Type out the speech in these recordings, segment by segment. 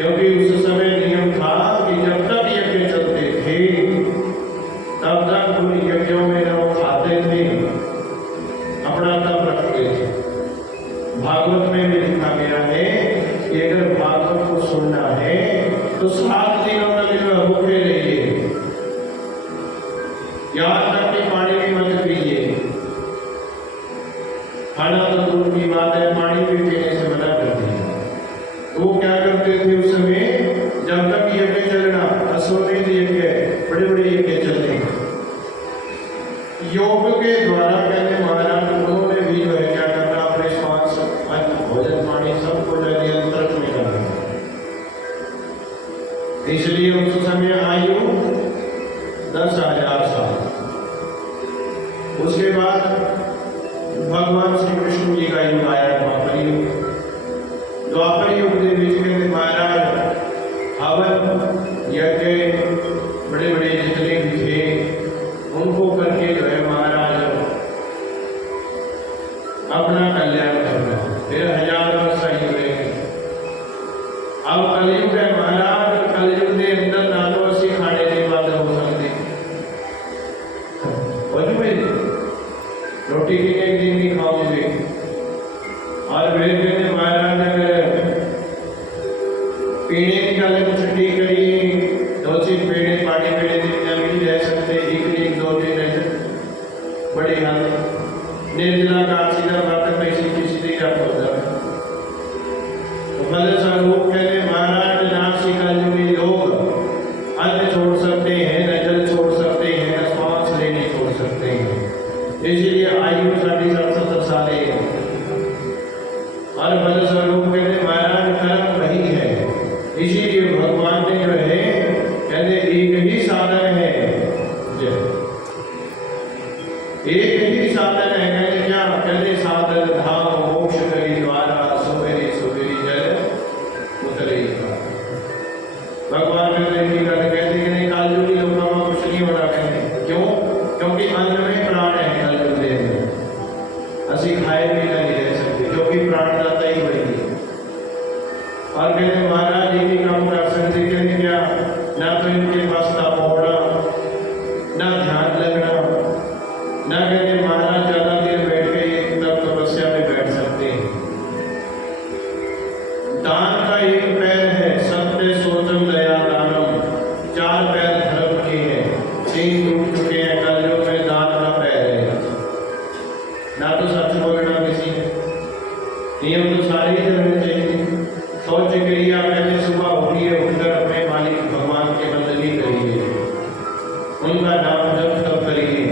क्योंकि उस समय नियम था कि जब तक यज्ञ चलते थे तब तक उन यज्ञों में न वो खाते थे, अपना तब रखते थे। भागवत में भी लिखा गया है कि अगर भागवत को सुनना है तो 7 दिनों तक जो भूखे रहिए, यहाँ तक कि पानी भी मत पीजिए। खाना तो दूर की बात है, पानी भी पीने से मना कर दिया। तो वो क्या करते थे उस समय, जब तक यज्ञ चलना, अश्वमेध यज्ञ, बड़े बड़े यज्ञ चलते हैं, योग के द्वारा कहते महाराज उन्होंने भी जो है क्या करना, अपने श्वास, अन्न, भोजन, पानी सबको नियंत्रण में करना। इसलिए उस समय आयु 10,000 साल। उसके बाद भगवान श्री कृष्ण जी का युग आया, द्वापर युग। द्वापर युग के बीच में महाराज हवन यज्ञ बड़े बड़े जितने भी थे उनको करके जो है महाराज अपना कल्याण करना। फिर 1000 वर्ष आयु रहेगी। अब कलयुग है महाराज, कलयुग के अंदर ना तो ऐसी खाने की बात हो सकती, रोटी की एक दिन नहीं खाओगे। और फिर कहते महाराज अगर पीने की गल छुट्टी करी, 2-3 पेड़े पानी पेड़े दिन नहीं रह सकते, 1 दिन 2 दिन बड़ी हालत निर्जला का सीधा बात में इसी किसी का होता है। तो भले स्वरूप कहते महाराज नासी कलयुगी लोग अन्न छोड़ सकते हैं, न जल छोड़ सकते हैं, न श्वास लेने छोड़ सकते हैं। इसलिए आयु 70 साल है। और बल स्वरूप कहते महाराज कर्म वही है। इसीलिए भगवान ने जो है कहते एक ही साधन है, एक ही साधन है। कहते क्या कहते, साधन धाम मोक्ष करी द्वारा, सुमेरी सुमेरी जल उतरे। भगवान कहते कि नहीं, कालयुगी लोगों में कुछ नहीं होना। कहते क्यों? क्योंकि अन्न में प्राण है। असी खाए भी नहीं रह सकते, क्योंकि प्राणदाता ही वही है। और कहते महाराज ये भी काम कर सकते, कहते क्या, ना तो इनके पास ना पौड़ा, ना ध्यान लगना, ना कहते महाराज ज्यादा देर बैठ के एक तपस्या में बैठ सकते हैं। दान का एक पैर है, सत्य सोचम दया दानम, 4 पैर धर्म के हैं, 3 टूट चुके हैं। कलयुग में दान का पैर है, ना तो सच बोलना किसी ने, नियम तो सारे ही रहने चाहिए। सोच क्रिया पहले सुबह उठिए, उठकर अपने मालिक भगवान के बंदगी करिए, उनका नाम जप तब करिए,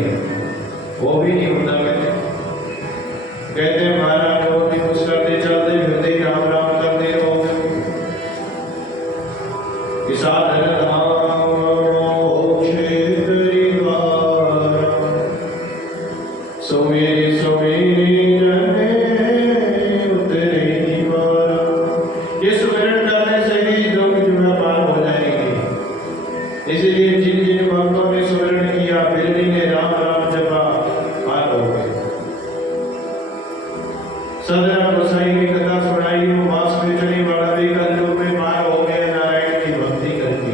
वो भी नहीं होता। कहते महाराज वो भी कुछ करते चलते फिरते राम राम करते रहो। साधन धाम क्षेत्री द्वारा, सुमेरी सुमेरी इसलिए जिन जिन भक्तों ने स्मरण किया, फिर ने राम राम जपा, पार हो गए। सदरा गोसाई की कथा सुनाई, वो मांस बेचने वाला भी कलयुग में पार हो गया नारायण की भक्ति करके।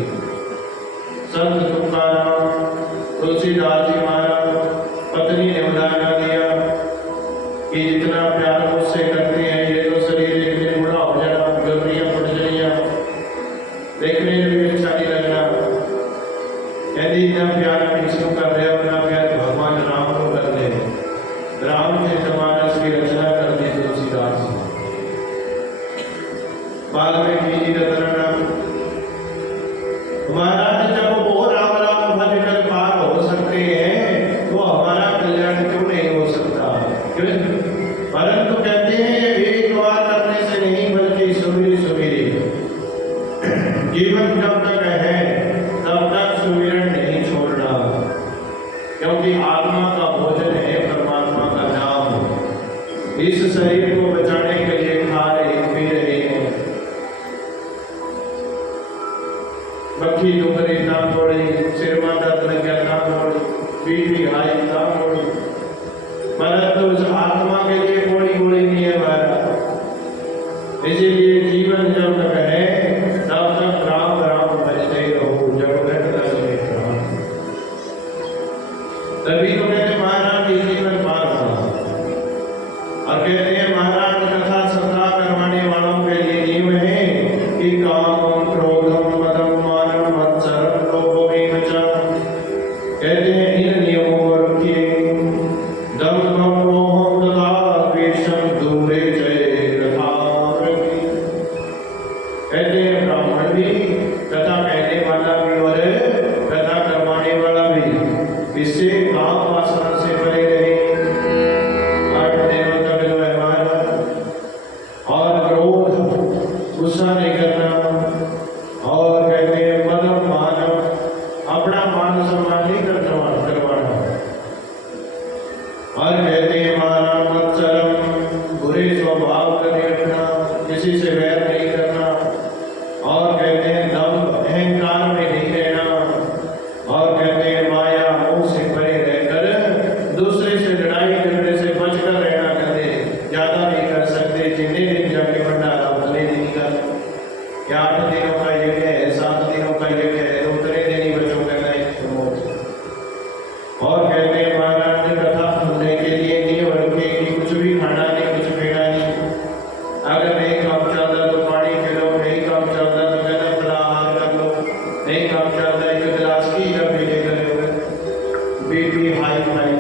संत तुकाराम, तुलसीदास जी महाराज पत्नी ने उदाहरण दिया कि जितना प्यार मुझसे करते हैं, ये तो शरीर एक दिन बूढ़ा हो जाना, गर्मियां पड़ जाइया, देखने में भी अच्छा नहीं लगना। यदि इतना प्यार किसको कर रहे हो, ना प्यार भगवान राम को कर रहे हैं। रामचरितमानस की रचना कर दी तुलसीदास। वाल्मीकि जी का तरह महाराज जब वो राम राम भज कर पार हो सकते हैं, तो हमारा कल्याण क्यों नहीं हो सकता? क्यों? परंतु कहते हैं एक बार करने से नहीं, बल्कि सुमिरी सुमिरी जीवन जब तक है तब तक सुमिरन नहीं छोड़ना, क्योंकि आत्मा का भोजन है परमात्मा का नाम। इस शरीर को बचाने के लिए खा रहे पी रहे हैं। मक्खी दुखरी ना तोड़ी, सिर माता तरह ना तोड़ी, बीपी हाई ना तोड़ी, परंतु उस आत्मा के लिए कोई गोली नहीं है हमारा। इसीलिए जीवन जब तक है तब कि कामं क्रोधं मदं मानं मत्सरं लोभमेव च। कहते हैं इन नियमों को रखिए। दम्भं मोहं तथा द्वेषं दूरे चेत् तथा प्रति। कहते हैं ब्राह्मण भी कथा कहने वाला भी और कथा करवाने वाला भी इससे काम वासना से परे रहे। 8 दिनों तक जो है हमारा और क्रोध गुस्सा नहीं करना, और कहते हैं मदम मानव अपना मान सम्मान नहीं करवाना, और कहते हैं माना मत्सरम बुरे स्वभाव का नहीं रखना, किसी से वैर नहीं करना, और कहते हैं दम्भ अहंकार में नहीं रहना, और कहते हैं माया मोह से परे रहकर दूसरे से लड़ाई झगड़े से बचकर रहना। कहते ज्यादा नहीं कर सकते, जितने दिन जाके भंडारा उतने दिन का, 8 दिनों का यज्ञ है, 7 दिनों का यज्ञ है, उतने दिन ही बचो करना है। और कहते हैं महाराज ने कथा सुनने के लिए नियम रखे कि कुछ भी खाना नहीं, कुछ पीना नहीं। अगर नहीं काम चलता तो पानी पी लो, नहीं काम चलता तो कहना फलाहार कर लो, नहीं काम चलता एक गिलास की या पीने करोगे बीपी हाई फाई।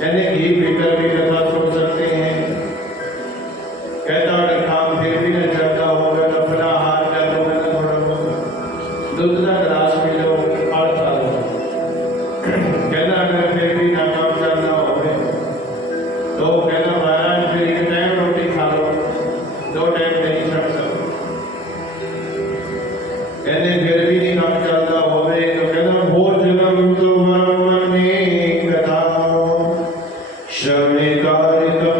कहते घी पीकर भी कथा सुन सकते हैं। कहता अगर काम फिर भी न चलता होगा तो फलाहार कर लो, थोड़ा बहुत दूध का गिलास पी लो, फल खा लो। कहना अगर फिर भी ना काम चलना हो तो कहना महाराज फिर एक टाइम रोटी खा लो, 2 टाइम नहीं छड़ सकते। कहते फिर भी नहीं काम चलता हो तो कहना भोजनम तुमने कथा श्रवणकारिकम।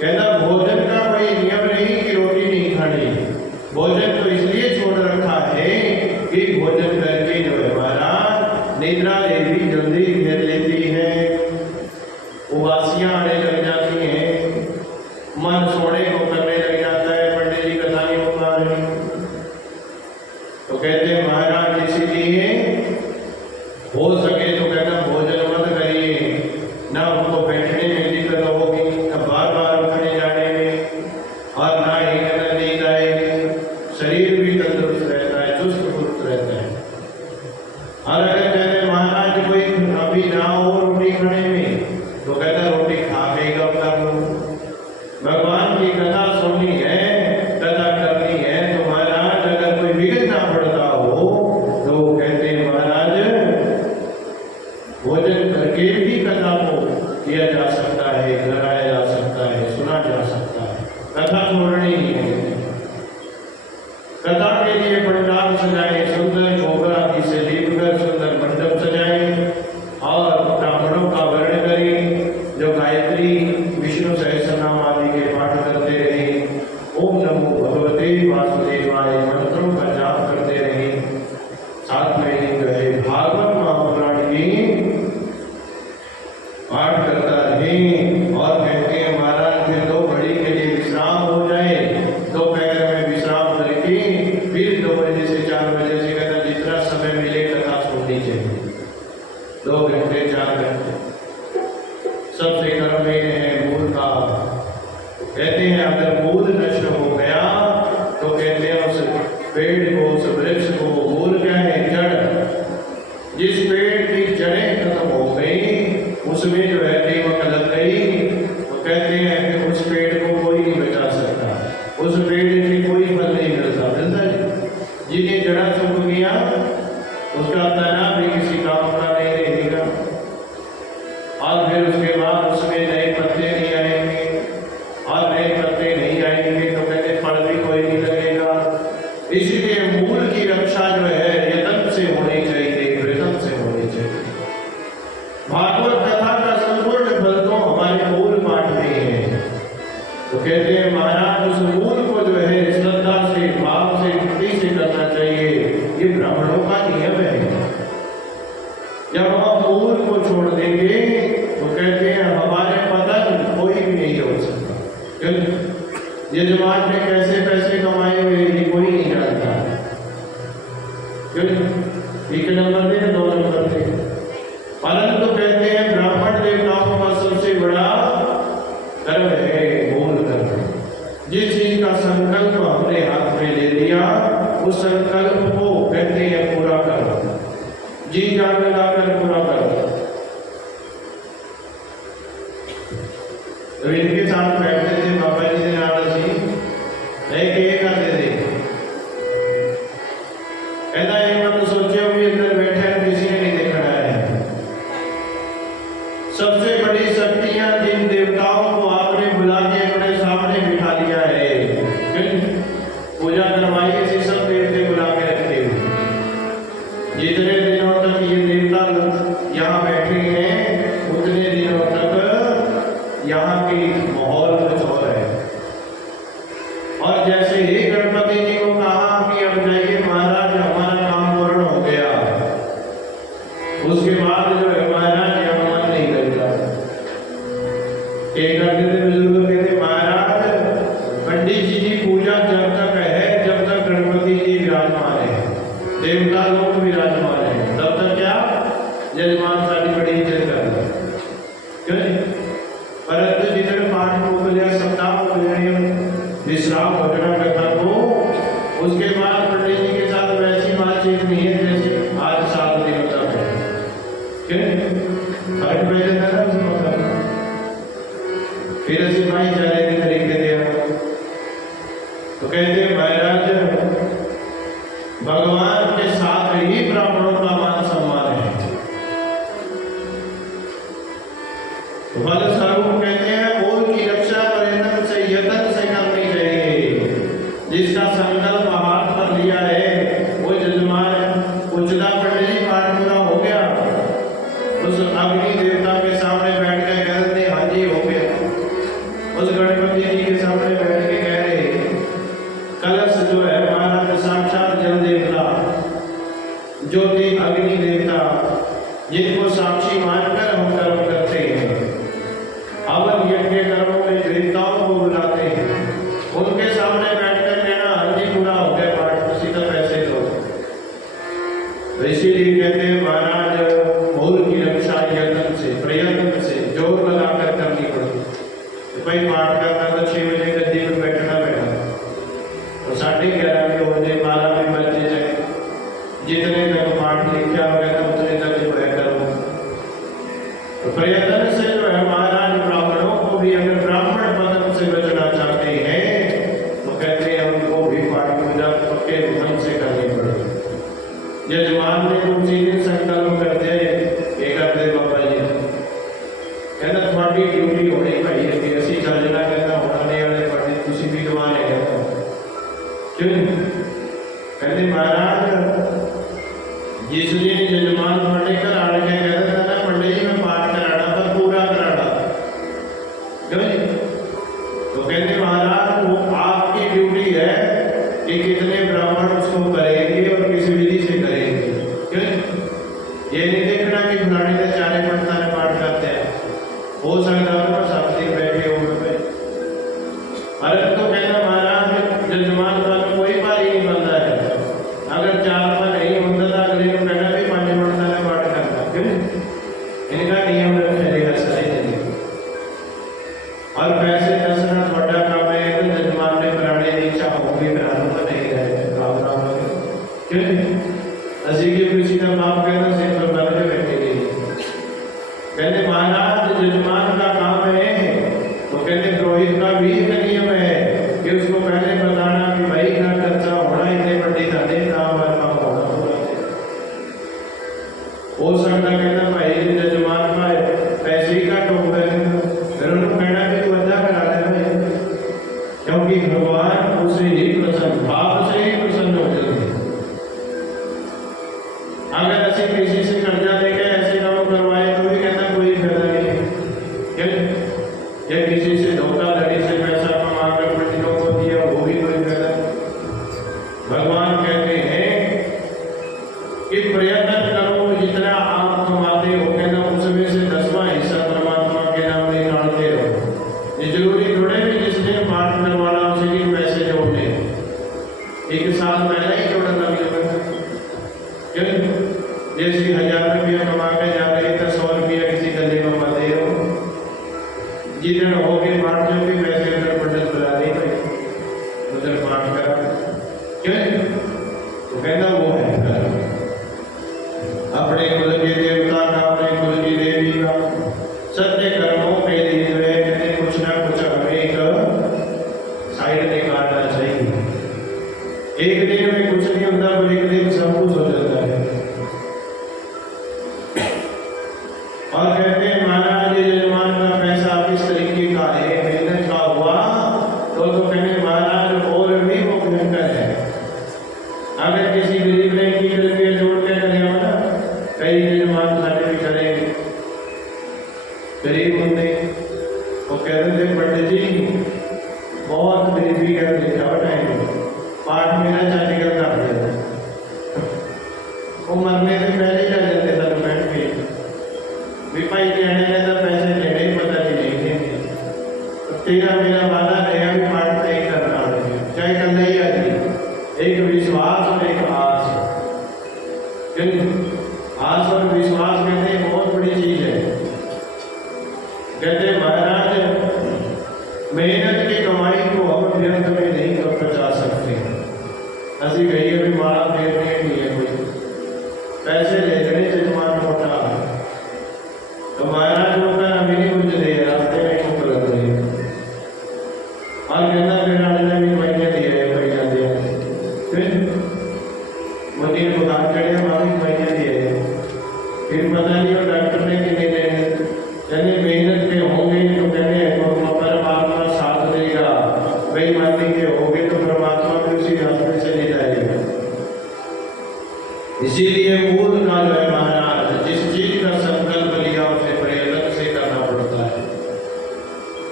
कहना भोजन का कोई नियम नहीं कि रोटी नहीं खानी, भोजन तो इसलिए छोड़ रखा है कि भोजन करके जो है हमारा निद्रा देवी जल्दी घेर लेती है, उबासियां आने लग जाती हैं, मन सोने को करने लग जाता है, पंडित जी कथा नहीं हो पा रही। तो कहते हैं महाराज इसीलिए हो सके तो कहना भोजन मत करिए, ना उनको बैठने में दिक्कत होगी, ना बार बार उठने जाने में, और ना ही कहना नींद आएगी, शरीर भी तंदुरुस्त रहता है, चुस्त फुर्त रहता है। और अगर कहते महाराज कोई अभी ना हो रोटी खाने में तो कहता रोटी खा के गप कर लो। भगवान की कथा सुननी है, कथा करनी है तो महाराज अगर कोई बिगड़ना पड़ता हो तो कहते हैं महाराज भोजन करके भी कथा को किया जा सकता है, कराया जा सकता है, सुना जा सकता है। कथा छोड़नी ही है। कथा के लिए पंडाल सजाए, सुंदर गोबर आदि से लीपकर सुंदर मंडप सजाए, और ब्राह्मणों का वर्ण करें जो गायत्री विष्णु सहस्रनाम आदि के पाठ करते रहे, ओम नमो भगवते वासुदेवाय मंत्रों का जाप करते रहे। साथ में ही जो है भागवत महापुराण की पाठ करता रहे। और कहते हैं महाराज फिर 2 घड़ी के लिए विश्राम हो जाए, दोपहर में विश्राम करके फिर 2 बजे से 4 बजे से कहता जितना समय मिले कथा सुननी चाहिए, 2 घंटे 4 घंटे। सबसे कर्म में है मूल का। कहते हैं अगर मूल नष्ट हो गया तो कहते हैं उस पेड़ को, उस वृक्ष को, मूल क्या है जड़, जिस पेड़ की जड़ें खत्म हो गई उसमें जो है दीमक लग गई, तो कहते हैं कि उस पेड़ को कोई नहीं बचा सकता, उस पेड़ से कोई फल नहीं मिलता। जिन्हें जड़ा सूख गया उसका तना भी किसी काम का नहीं रहेगा, और फिर उसके बाद उसमें नए पत्ते नहीं आएंगे, और नए पत्ते नहीं आएंगे तो कहते फल भी कोई नहीं लगेगा। इसीलिए संकल्प अपने हाथ में ले लिया, उस संकल्प को कहते हैं पूरा करो, जी जान लगाकर पूरा करो। तो इनके साथ बैठते थे बाबा जी के नाल असी एक करते थे। कहता ये मत सोचो भी अंदर बैठे किसी ने नहीं देखना है। सबसे बड़ी शक्तियां जिन देवताओं को आपने बुला के अपने सामने बिठा लिया है, पूजा करवाई, ऐसे सब देवते बुला के रखे हुए। जितने दिनों तक ये देवता यहाँ बैठे हैं उतने दिनों तक यहाँ की माहौल कुछ और है। और जैसे ही गणपति जी को कहा कि अब जाइए महाराज हमारा काम पूर्ण हो गया, उसके बाद जो है महाराज मन नहीं करता। एक करते थे बुजुर्ग कहते महाराज पंडित जी की पूजा जब तक है जब तक गणपति जी विराजमान है, देवता लोग विराजमान है, तब तक क्या जजमान सारी बड़ी इज्जत करता है। परंतु जितने पाठ को मिले सप्ताह को मिले विश्राम भोजना करता को, उसके बाद पंडित जी के साथ वैसी बातचीत नहीं है जैसे आज 7 दिनों तक है। फर्क पड़ जाता है उसमें। फिर ऐसे भाईचारे के तरीके से तो कहते हैं महाराज भगवान के साथ ही ब्राह्मणों का मान सम्मान है। फल स्वरूप कहते हैं मूल की रक्षा प्रयत्न से यत्न से करनी चाहिए। जिसका संकल्प हाथ पर लिया है वो जजमान उच्चता पंडित जी पाठ पूरा हो गया, उस अग्नि देवता के सामने बैठ के कह रहे हाँ जी हो गया। उस गणपति जी के सामने बैठ के कह रहे कलश जो है महाराज साक्षात जल देवता, ज्योति अग्नि देवता, जिनको साक्षी मानकर हम कर्म करते हैं, हवन यज्ञ कर्मों में देवताओं को बुलाते हैं, उनके सामने बैठकर कहना हाँ जी पूरा हो गया पाठ, उसी तरह पैसे दो। तो इसीलिए कहते हैं महाराज मूल की रक्षा यत्न से प्रयत्न से जोर लगाकर करनी पड़ती। तो भाई पाठ करना तो 6 बजे गद्दी में बैठना बैठा तो 11:30 बजे हो जाए 12 भी बज जाए, जितने तक पाठ लिखा हो गया उतने तक जो है करो। तो प्रयत्न से जो है महाराज ब्राह्मणों को भी अगर ब्राह्मण पदम से बचना चाहते हैं तो कहते हैं उनको भी पाठ पूजा पक्के ढंग से करनी पड़ेगी। जजमान ने उसी दिन संकल्प करते ये करते बाबा जी कहना थोड़ी ड्यूटी होनी भाई है कि असी चलना कहना होने वाले पंडित तुसी भी जवान है क्यों कहते महाराज जिस दिन जजमान पढ़ने कर आने के कहते था ना पंडित जी में पाठ कराना पर पूरा कराना क्यों तो कहते महाराज वो आपकी ड्यूटी है कि कितने ब्राह्मण उसको करेंगे और किस विधि से करेंगे। क्यों ये नहीं देखना कि फलाने के चारे पढ़ता ने पाठ करते हैं, हो सकता है 7 दिन बैठे हो गए। अरे तो कहना महाराज जजमान का कोई पारी नहीं बनता है, अगर 4 बार नहीं होता था अगले को कहना भी 5 पढ़ता ने पाठ करता। क्यों इनका नियम रखेगा सही नहीं। और पैसे दसना थोड़ा काम है तो जजमान ने प्राणे दीक्षा होगी ब्राह्मण को नहीं रहे राम राम क्यों असी की किसी का काम कहना सिर पर बन के बैठे कहते महाराज जजमान का काम है तो कहते पुरोहित का भी नियम है कि उसको पहले बताना कि भाई का खर्चा होना इतने पंडित आते काम होना हो सकता कहना भाई जजमान का पैसे ही का टोक है फिर उन्होंने कहना कि वजह करा दे क्योंकि भगवान उसे ही प्रसन्न भाव से ही प्रसन्न हो जाते हैं। अगर ऐसे किसी से कर्जा लेके ऐसे काम करवाए तो भी कहना कोई फायदा नहीं। या किसी से धोखाधड़ी से पैसा कमा कर पंडितों को दिया वो भी कोई फायदा नहीं। भगवान कहते हैं कि प्रयत्न करो जितना आप कमाते हो कहना उसमें से 10वां हिस्सा परमात्मा के नाम निकालते रहो। ये जरूरी थोड़े कि जिस दिन पाठ करवाना उसी दिन पैसे जोड़ने 1 साल पहले ही जोड़ना लग जाएगा। जैसे 1000 रुपया कमा के जा रहे तो 100 रुपया किसी गले में मत दे रहो, जितने हो गए बांट जो भी पैसे अंदर पंडित बुला दे उधर पाठ करा क्यों तो कहना वो है कर अपने कुल के देवता का अपने कुल की देवी का सत्य कर्मों के लिए जो है कहते कुछ ना कुछ हमें एक साइड निकालना चाहिए। एक दिन में कुछ नहीं होता तो एक दिन सब कुछ हो जाता है। और कहते हैं महाराज यजमान का पैसा किस तरीके का है मेहनत का हुआ तो कहते महाराज और भी वो भयंकर है। अगर किसी गरीब ने की रुपये जोड़ के करे हो ना कई यजमान साढ़े भी करे गरीब होते वो कहते थे पंडित जी बहुत गरीबी कर लिखा बताएंगे पाठ मेरा चाची का कर दिया वो मरने से पहले ही रह जाते था पेट में विपाई कहने लगा पैसे लेने ही पता नहीं देंगे तो तेरा मेरा वादा है अभी पाठ नहीं करना चाहे कल नहीं आ जाए। एक विश्वास और एक आस आस और विश्वास कहते हैं बहुत बड़ी चीज है। कहते महाराज मेहनत की कमाई को हम व्यर्थ में नहीं बचा सकते। ऐसी गई अभी माला फेरने नहीं है कोई पैसे ले लेने जजमान मोटा तो महाराज को कहना मेरी मुझे दे रास्ते में क्यों गलत रही और कहना मेरा ने भी महीने दिए महीना दिया फिर मुझे बुखार चढ़े वापस महीने दिए फिर पता नहीं और डॉक्टर ने कि नहीं कहने मेहनत पे होंगे तो कहने परमात्मा साथ देगा वही मानने के होंगे तो परमात्मा भी उसी रास्ते से ले जाएगा। इसीलिए मूल का जो है महाराज जिस चीज का संकल्प लिया उसे प्रयत्न से करना पड़ता है।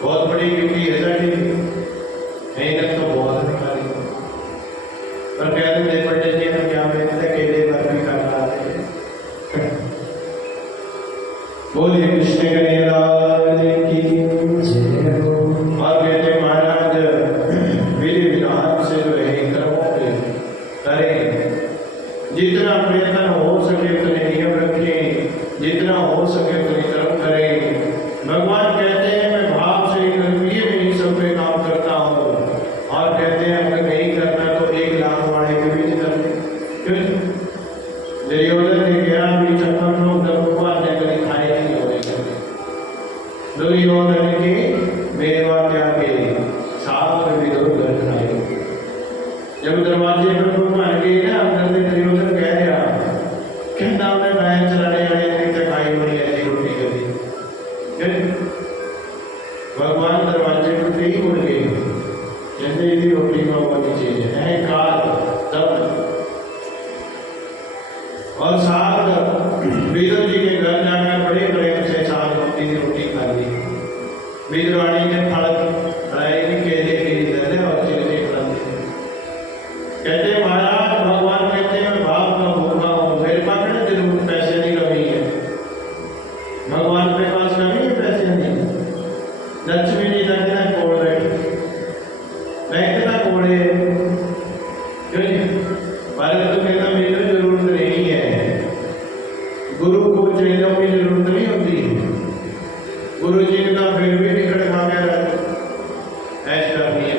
बहुत बड़ी ड्यूटी है साड़ी मेहनत तो बहुत निकाली पर कहते थे पंडित जी हम क्या मेहनत अकेले पर भी करना है। बोलिए कृष्ण कन्हैया की और कहते महाराज विधि विधान से जो है कर्मों के करें जितना प्रयत्न हो सके उतने नियम रखें जितना हो सके उतनी कर्म करें। भगवान कहते हैं मैं भाव से कर्मीय में ही सब में काम करता हूँ और कहते हैं अगर नहीं करना तो 1 लाख वाले के बीच करते दुर्योधन ने कहा अभी चक्कर लोग भगवान ने कभी खाए नहीं हो रहे दुर्योधन के मेवा क्या के साथ में विरोध कर खाए जब दरवाजे पर भगवान गए ना अंदर से दुर्योधन कह रहा कहना मैं भैंस चलाने वाले ने तो खाई बड़ी ऐसी रोटी करी भगवान दरवाजे पर से ही उड़ गए जैसे यदि रोटी में बनी चीज है अहंकार तब और साथ विदुर जी के घर जाकर बड़े प्रेम से साथ रोटी की रोटी खा ली। विदुरानी ने फल खड़ाई केले की दे और चिल्ले कहते महाराज भगवान कहते हैं मैं भाव का भूखा हूँ मेरे पास ना जरूर पैसे नहीं कमी है भगवान के पास कमी है पैसे नहीं लक्ष्मी जी दक्षिणा कोड़ रहे बैंक ना कोड़े क्यों भारत तो कहता मेरी तो जरूरत नहीं है गुरु को चेलों की जरूरत नहीं होती गुरु जी का फिर भी टिकट खा के ऐश करनी है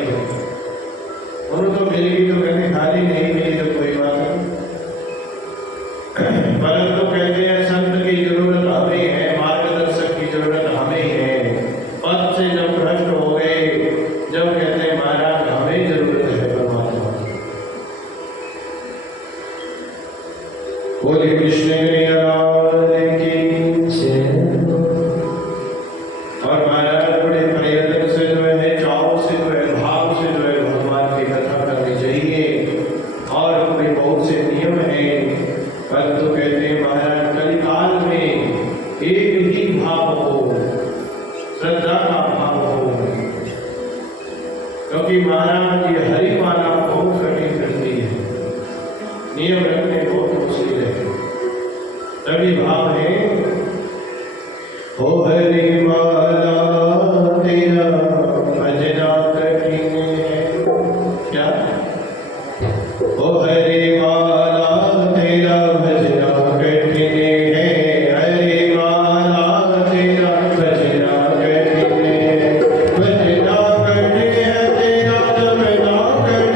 उन्होंने तो मिल गई तो कहते खाली नहीं मिली तो कोई बात नहीं परंतु कहते हैं संत की जरूरत हमें है मार्गदर्शक की जरूरत हमें है पद से जब भ्रष्ट हो गए जब कहते हैं महाराज हमें जरूरत है परमात्मा बोले कृष्ण और महाराज बड़े प्रयत्न से जो है चाव से जो है भाव से जो है भगवान की कथा करनी चाहिए और अपने बहुत से नियम हैं परंतु कहते हैं महाराज कलिकाल में एक ही भाव हो श्रद्धा का भाव हो क्योंकि महाराज ये हरि माला बहुत कठिन करती है नियम रखने बहुत मुश्किल है तभी भाव है हो हरि माला तेरा भजना कठिन है क्या हो हरि माला तेरा भजना कठिन है हरि माला तेरा भजना कठिन है भजना कठिन है तेरा जपना कठिन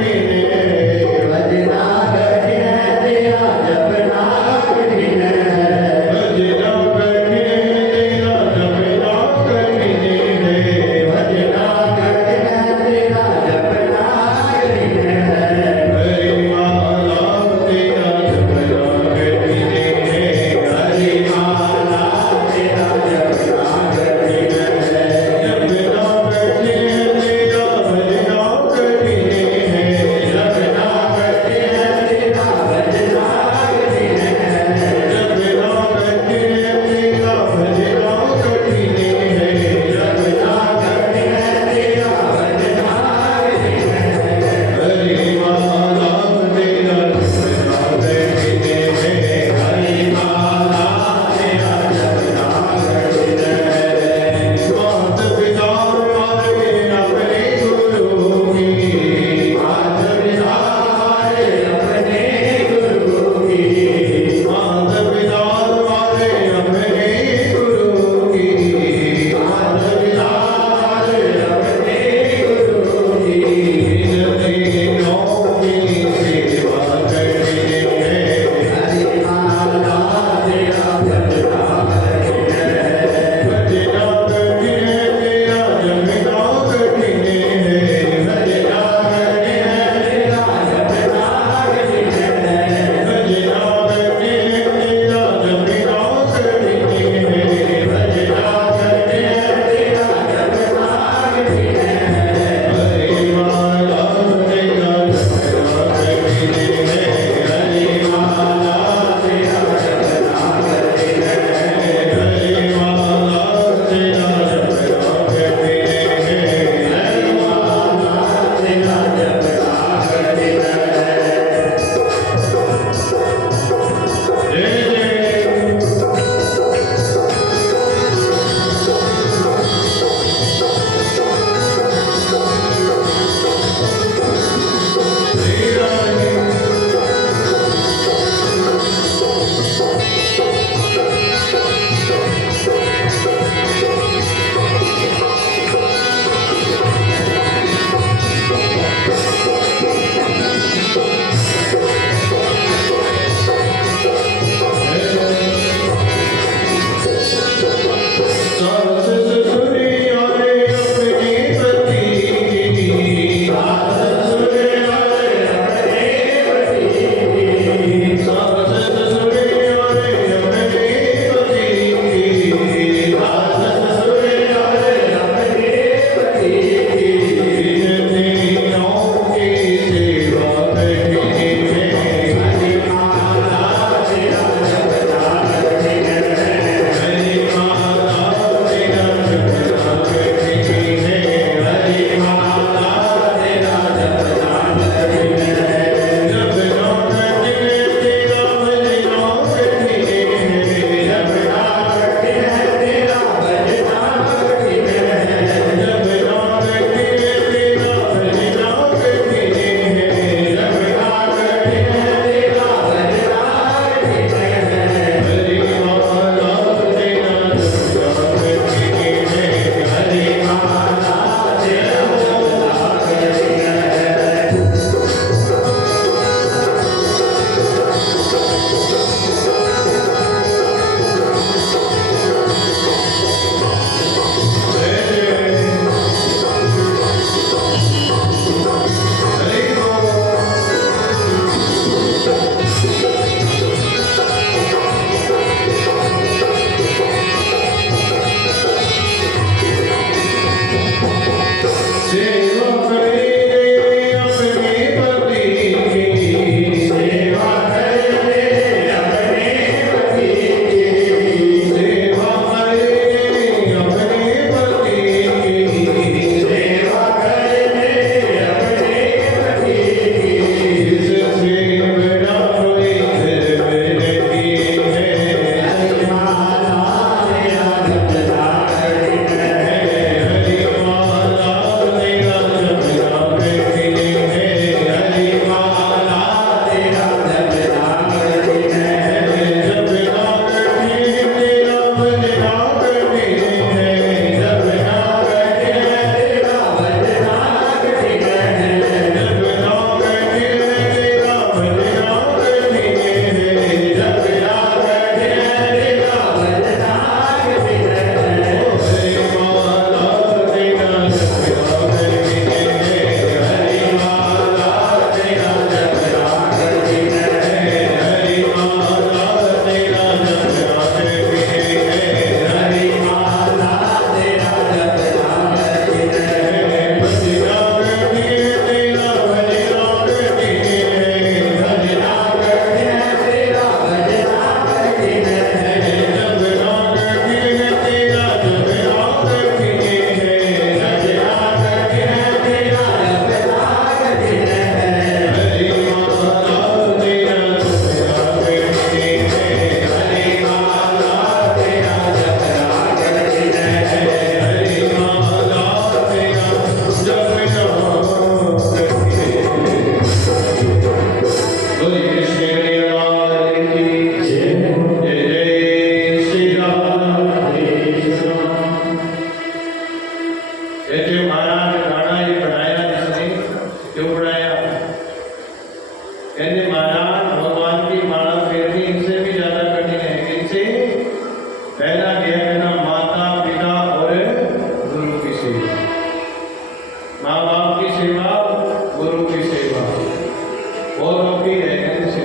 बहुत औखी है कहते से।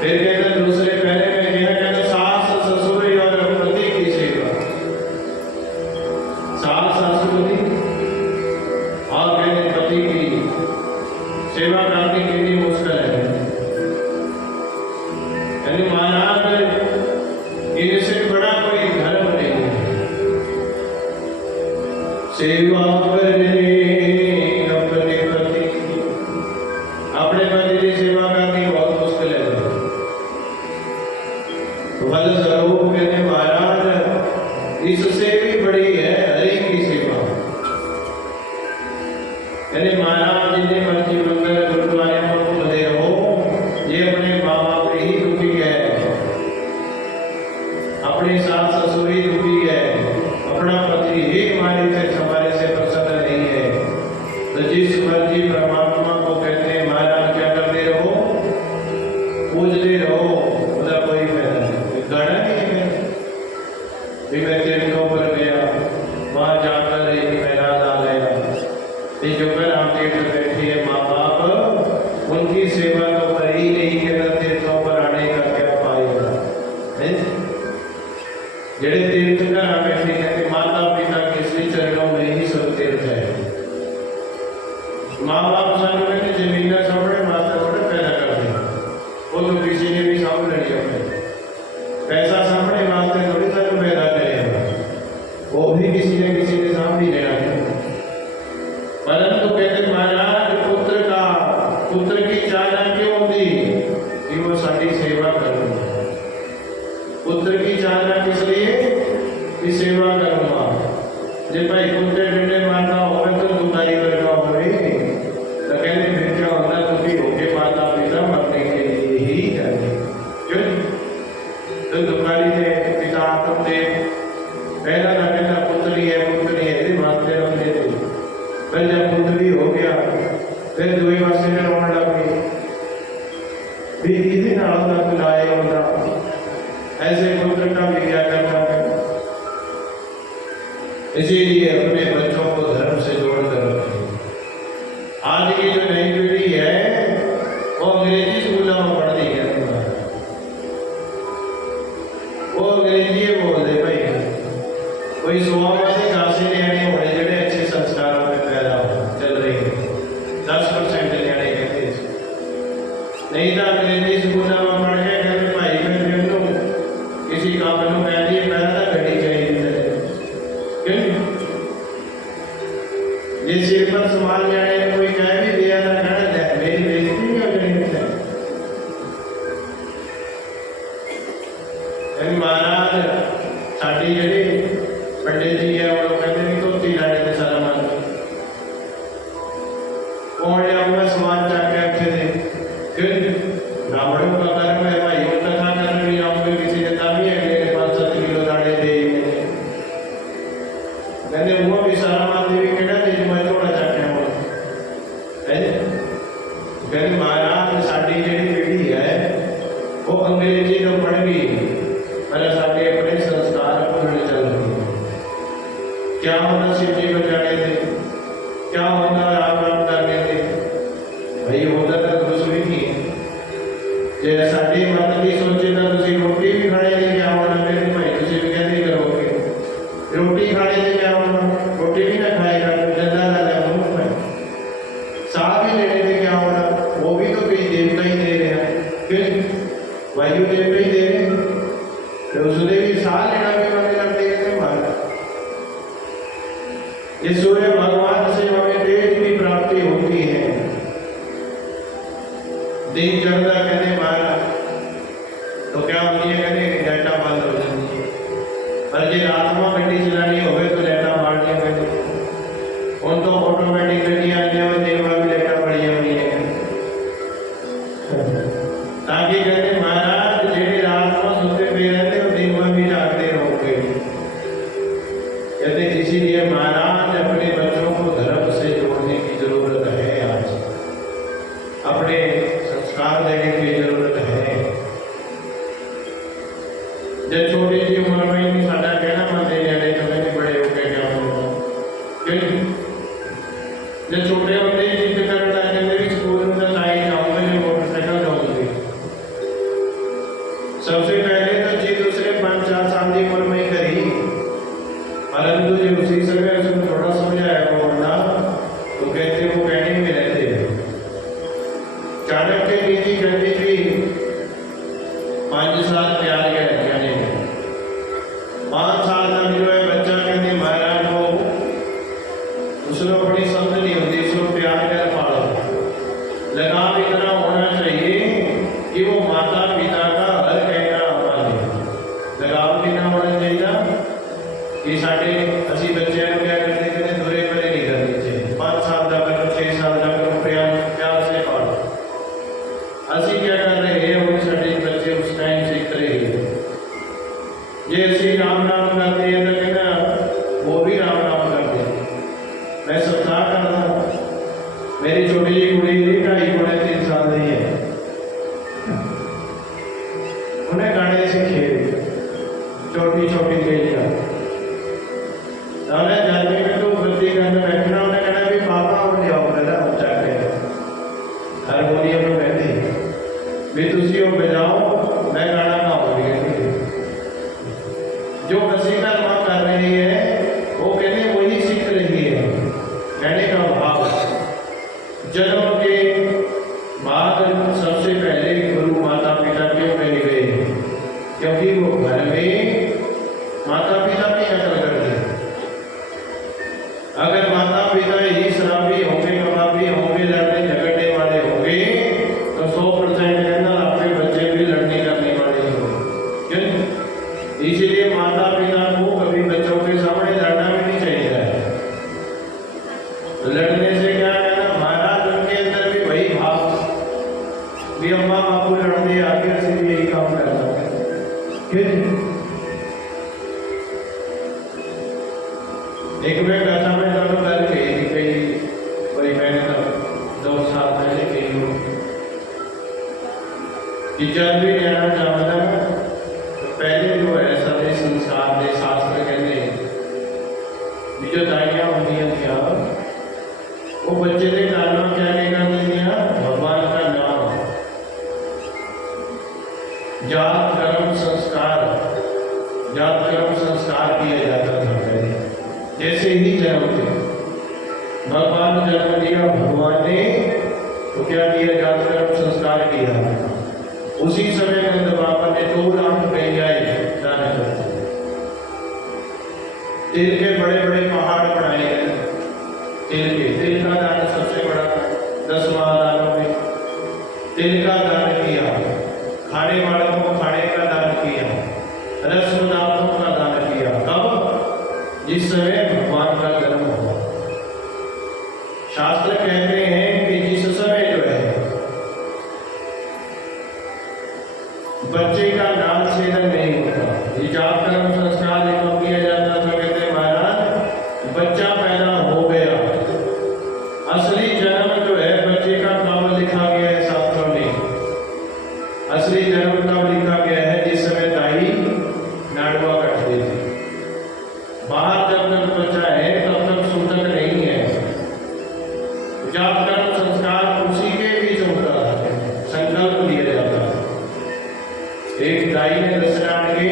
फिर कहते दूसरे पहले में यह कहते सास ससुर और पति की सेवा। सास ससुर और कहते पति की सेवा करनी कितनी मुश्किल है। यानी महाराज इनसे बड़ा कोई धर्म नहीं है। सेवा करने अपने पति की सेवा करनी बहुत मुश्किल है। फल स्वरूप कहते महाराज इससे भी बड़ी है हरि की सेवा। यानी महाराज जितने मर्जी मंगल गुरुद्वारे में घूमते रहो, ये अपने माँ बाप पे ही दुखी है, अपनी सास ससुर ही दुखी है, अपना पति ही हमारे से प्रसन्न नहीं है। तो जिस मर्जी परमात्मा को कहते हैं महाराज क्या करते रहो, पूजते रहो, उसका कोई फायदा नहीं। गाना नहीं है कि मैं तीर्थों पर गया, वहां जाकर एक मेरा ला गया। जो कर हम तीर्थ बैठी है माँ बाप उनकी सेवा तो कर ही नहीं के तीर्थों पर आने का क्या पाएगा। जेड़े तीर्थ कर बैठे कहते माता पिता के श्री चरणों में ही सब तीर्थ है। माँ बाप सामने कहते जमीन सामने माता थोड़े पैदा कर दिया, वो तो किसी ने भी सामने लिया। पैसा सामने माता थोड़ी सा पैदा करेगा, वो भी किसी ने सामने लेना है। परंतु कहते महाराज पुत्र की चाहना क्यों होती कि वो सारी सेवा करूंगा। पुत्र की चाहना किस लिए कि सेवा करूंगा। जब भाई पुत्र डंडे मारना होगा तो दुकाई करना होगा, तो कहते फिर क्या होना दुखी होके माता पिता मरने के लिए ही जाते। क्यों तो दुकाई थे पिता आत्म थे पहला ना कहना पुत्री है मानते रहते थे। फिर जब पुत्री हो गया फिर दो ही वासे में रोने लग गई, भी इसी नाल का लाए होता। ऐसे पुत्र का भी क्या करता है। इसीलिए अपने बच्चों को धर्म से जोड़कर रखें। आज की जो नई पीढ़ी है वो अंग्रेजी स्कूलों में पढ़ती है, वो अंग्रेजी बोल दे भाई। कोई 100 काशी नियाने होने जड़े अच्छे संस्कारों में पैदा हो चल रही है, 10% नियाने कहते नहीं तो अंग्रेजी स्कूलों में पढ़ के कहते भाई मैं किसी काम में कह दिए पहला घड़ी चाहिए। क्यों ये सिर पर सवाल जाने कोई कह भी दिया था कहना है मेरी बेइज्जती नहीं हो जानी है। महाराज साड़ी जी पंडित जी है वो कहते नहीं धोती लाने के सारा मन कौन लिया हुआ सवाल जाके अच्छे थे। फिर ब्राह्मणों का कर्म है भाई वो कथा करनी आपको किसी ने ताबी है मेरे 5-7 किलो लाड़े दे कहते वो भी सारा मान देवी कहना थे जो मैं थोड़ा चाहते हैं कहते महाराज साड़ी जी पीढ़ी है वो अंग्रेजी तो पढ़ गई पर साढ़े अपने संस्कार भूलने चल रही है। क्या होना शिव जी बजाने थे, क्या होना राम राम करने थे, भाई होता तो कुछ भी नहीं। जे साड़ी मत की सोचे तो तुम रोटी भी खाने थे क्या होना मेरे भाई तुम भी कहते करोगे रोटी खाने थे क्या होना, रोटी भी ना खाएगा जल्दा लाला साह भी लेने थे क्या होना, वो भी तो कई देवता ही दे रहे हैं। फिर वायु देवता ही दे रहे हैं तो उसने भी साह लेना भी माने लगते हैं मारा। ये सूर्य भगवान से हमें तेज की प्राप्ति होती है। दिन चढ़ता कहते महाराज तो क्या होती है कहते लाइटा बंद हो जाती है। और जो रात में गड्डी चलानी हो तो लाइटा मारनी पड़ती उन तो ऑटोमेटिक गड्डियां आ जाए दिन में भी लाइटा बढ़िया होनी है ताकि कहते महाराज जेडी रात में सोते पे रहते और दिन में भी जागते रहोगे। कहते इसीलिए महाराज अपने बच्चों को धर्म से जोड़ने की जरूरत है। आज अपने संस्कार देने की लगाव इतना होना चाहिए कि वो माता पिता का हर कहना माने। लगाव कितना होना चाहिए कि साढ़े असी बच्चों को क्या करने के लिए दूरे परे नहीं करनी चाहिए। 5 साल का करो, 6 साल का करो, प्यार से पालो। असी क्या कर रहे हैं, वो साढ़े बच्चे उस टाइम सीख रहे हैं। ये असी राम नाम करते हैं तो कहना वो भी राम नाम करते हैं। मैं सप्ताह कर रहा हूँ, मेरी छोटी जी कुड़ी 2.5-3 साल की है, उन्हें गाने सीखे छोटी छोटी खेल का। उन्हें जाने में तो बच्चे करने बैठना, उन्हें कहना भी पापा और ले आओ बेटा जाके हारमोनियम में बैठी भी तुसी वो बजाओ, मैं गाना गाऊंगी। जो वसीला माँ कर रही है वो कहने वही सीख रही है। कहने का भाव जन्म के बाद सबसे पहले गुरु माता पिता क्यों कहे गए, क्योंकि वो घर में माता पिता की नकल करते हैं। अगर माता पिता ही शराबी होंगे, कबाबी होंगे, लड़ने झगड़ने वाले होंगे तो 100% कहना आपके बच्चे भी लड़ने करने वाले होंगे। क्यों? इसीलिए माता पिता को कभी बच्चों के सामने लड़ना भी नहीं चाहिए। लड़ने से क्या कहना, महाराज उनके अंदर भी वही भाव भी अम्मा बापू लड़ने आगे से भी यही काम करना है। एक मैं कहता मैं दोनों घर कही कोई मैंने 2 साल पहले कही हूँ कि जब भी जाना चाहता तो पहले जो है सभी संस्कार के शास्त्र कहते जो दाइयाँ होती हैं क्या वो बच्चे के कानों क्या निकालना, भगवान का नाम, जात कर्म संस्कार किया जाता था पहले। जैसे ही जन्म थे भगवान जन्म दिया, भगवान ने तो क्या किया, जात कर्म संस्कार किया। उसी समय नंद बाबा ने 2 लाख रुपये दान कर तिल के बड़े बड़े पहाड़ बनाए गए। तिल का दान सबसे बड़ा 10 महादानों में तिल का दान किया, खाने वालों को खाने का दान किया, रसमदातों का दान किया। कब? जिस समय भगवान का जन्म हुआ। शास्त्र कहते हैं कि जिस समय जो है बच्चे का नाम छेदन नहीं होता, ये जात कर्म संस्कार जो किया जाता था, कहते महाराज बच्चा पैदा हो गया, असली जन्म जो है बच्चे का कब लिखा गया है शास्त्रों में। असली जन्म कब लिखा गया है, जिस समय दाई नाड़ुआ कटती थी। बाहर जब तक बच्चा है तब तक सूतक नहीं है। जात कर्म संस्कार उसी के बीच होता है, संकल्प लिया जाता है। एक दाई ने दशनान के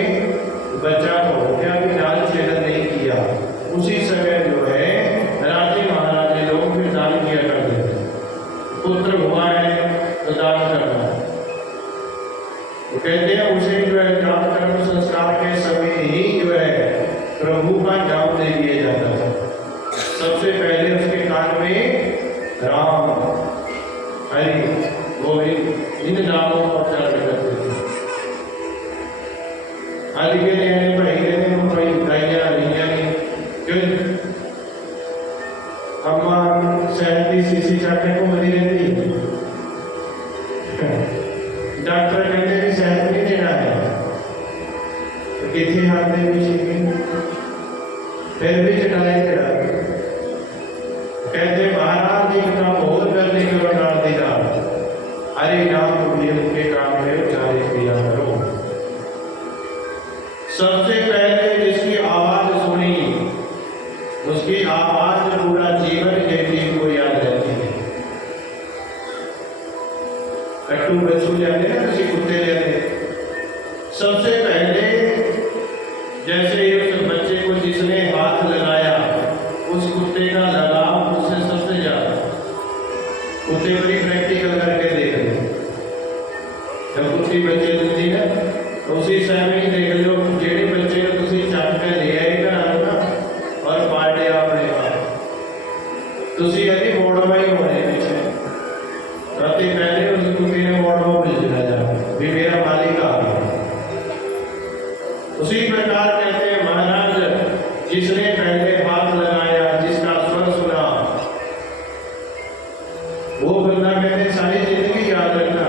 बच्चा को हो गया कि नाल छेदन नहीं किया, उसी समय जो है राजे महाराजे लोग फिर दान किया करते थे। पुत्र हुआ है तो दान करना, तो कहते हैं उसे जो है जात कर्म संस्कार के समय ही जो है प्रभु का नाम दे दिया जाता था। सबसे पहले उसके कान में राम, हरि, गोविंद इन नामों का उच्चारण करते थे। आज के लिए पढ़ाई देने को कोई दाइया नहीं, क्यों अम्मा 37 सीसी चाटने को मरी रहती है। डॉक्टर कहते भी शहद नहीं देना है, तो कितने हाथ में भी फिर भी चटाई चढ़ा कहते महाराज जी का बहुत करने के बाद डाल देगा, अरे नाम उनके काम है उच्चारित किया करो। सबसे पहले जिसकी आवाज सुनी उसकी आवाज पूरा जीवन व्यक्ति को याद रहती है। कट्टू बच्चू जाते हैं, किसी कुत्ते जाते, सबसे पहले जैसे ही उस बच्चे को जिसने हाथ लगाया उस कुत्ते का लगाव उससे सबसे ज्यादा। कुत्ते बड़ी प्रैक्टिकल करके देख लो, जब कुत्ती बच्चे देती है तो उसी समय ही देख लो जेड़े बच्चे को तुसी चक के ले आएगा ना और पाटे आपने तुसी यदि मोड़ में ही होने पीछे बंदा कहते सारी जिंदगी याद रखना।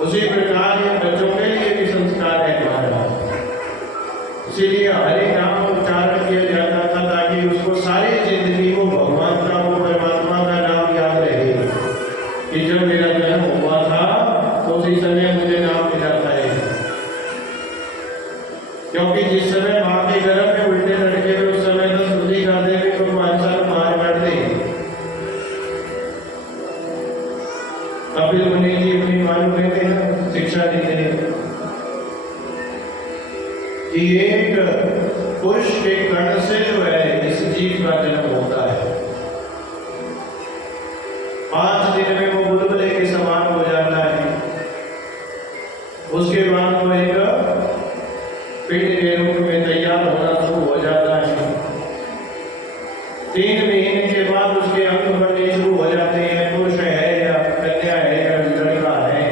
उसी प्रकार ये बच्चों के लिए भी संस्कार है हमारा। इसीलिए हरि नाम उच्चारण किया जाता था ताकि उसको सारी जिंदगी को भगवान का, वो परमात्मा का नाम याद रहे कि जब मेरा जन्म हुआ था तो उसी समय मुझे नाम मिला था। क्योंकि जिस समय माँ के गर्भ में उल्टे लड़के हुए उस समय तो स्तुति कर दे तो मानसा मार कर दे। कपिल मुनि जी अपनी मालूम कहते हैं शिक्षा देते हैं कि एक पुरुष के कर्ण से जो है इस जीव का जन्म होता है। 5 दिन में वो बुलबुले के समान हो जाता है। उसके बाद वो एक पिंड के रूप में तैयार होना शुरू हो जाता है। 3 महीने के बाद उसके अंग बनने शुरू हो जाते हैं। पुरुष है या कन्या है या लड़का है,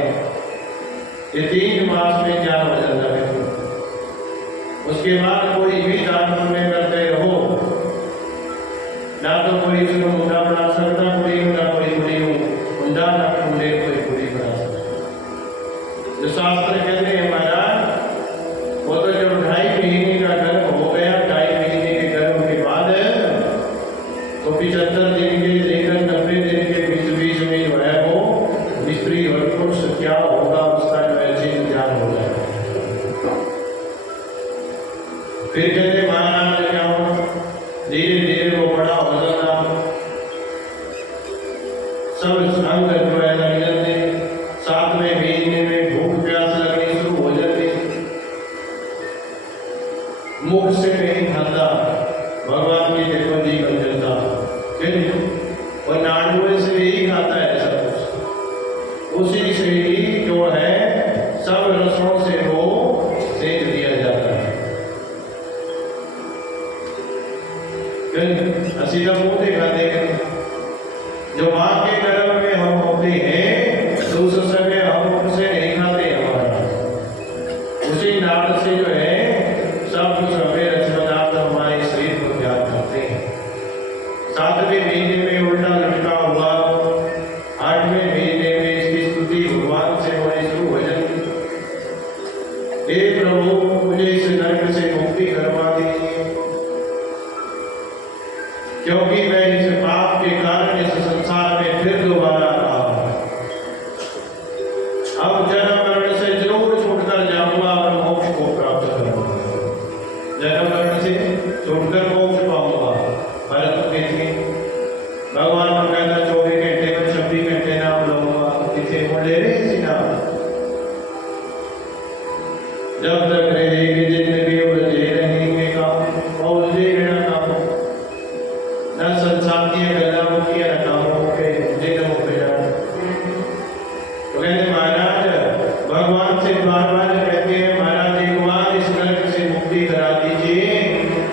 ये 3 मास में ज्ञान हो जाता है। उसके बाद कोई भी दान पुण्य करते रहो, ना तो कोई इसको मुंडा बना सकता कुड़ी, ना कोई कुड़ी मुंडा, ना मुंडे कोई कुड़ी बना सकता। जो शास्त्र कहते हैं महाराज, वो तो जब 2.5 महीने का गर्भ हो गया, 2.5 महीने के गर्भ के बाद तो 75 दिन के लेकर 90 दिन के बीच में जो है वो स्त्री और पुरुष क्या होगा उसका जो है चिन्ह ज्ञान हो जाएगा। फिर कहते महाराज क्या हो, धीरे धीरे वो बड़ा हो जाता, सब अंग जो है लग जाते। 7वें महीने में भूख प्यास लगनी शुरू हो जाती। मुख से नहीं खाता, भगवान की देखो जी बन जाता, और नाड़ुए से ही खाता है सब कुछ। उसी से ही जो है सब रसों से वो सेक दिया जाता है। सीधा मुंह देखा देखें, जो माँ के गर्भ में हम होते हैं तो उस समय हम उनसे नहीं खाते। हमारा उसी नाड़ से जो है सब कुछ हमें रचनात्मक हमारे शरीर को ज्ञान करते हैं। 7वें महीने में उल्टा लटका हुआ, 8वें महीने में इसकी स्तुति भगवान से होनी शुरू हो जाती। हे प्रभु मुझे इस नरक से मुक्ति करवा दीजिए, क्योंकि मैं इस पाप के कारण इस संसार में फिर दोबारा आ रहा हूं। अब जन्म मरण से जरूर छूटकर जाऊंगा और मोक्ष को प्राप्त करूंगा। जन्म मरण से छूटकर मोक्ष पाऊंगा। भरत कहते भगवान को कहता 24 घंटे में 26 घंटे नाम लूंगा, किसे बोले रे नाम। जब तक रहेगी जिंदगी उलझे रहेंगे काम, और उलझे रहना काम न संसार की गल्ला किया न कामों के दिन हो गया। तो कहते महाराज भगवान से बार बार कहते हैं महाराज एक बार इस नरक से मुक्ति करा दीजिए,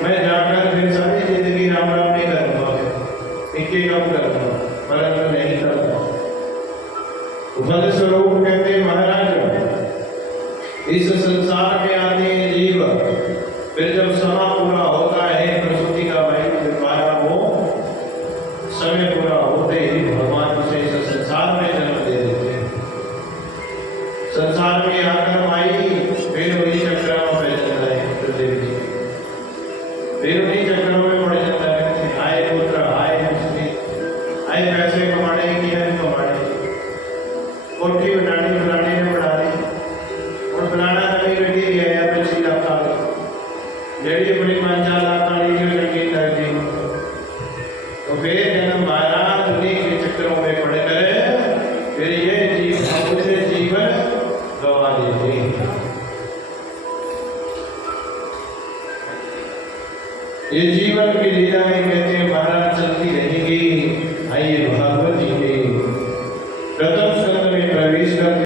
मैं जाकर फिर सारी जिंदगी राम राम नहीं करूंगा, इनके कम करूंगा, परंतु नहीं करता। फल स्वरूप कहते महाराज इस संसार में आते हैं जीव, फिर जब समा पूरा होता है प्रसूति का भाई द्वारा, वो समय पूरा होते ही भगवान उसे इस संसार में जन्म दे देते हैं। संसार में आकर माई फिर वही चक्र में पड़ जाता है पृथ्वी जी, फिर उन्हीं चक्रों में पड़ जाता है। आए पुत्र, आए लक्ष्मी, आए पैसे कमाने की,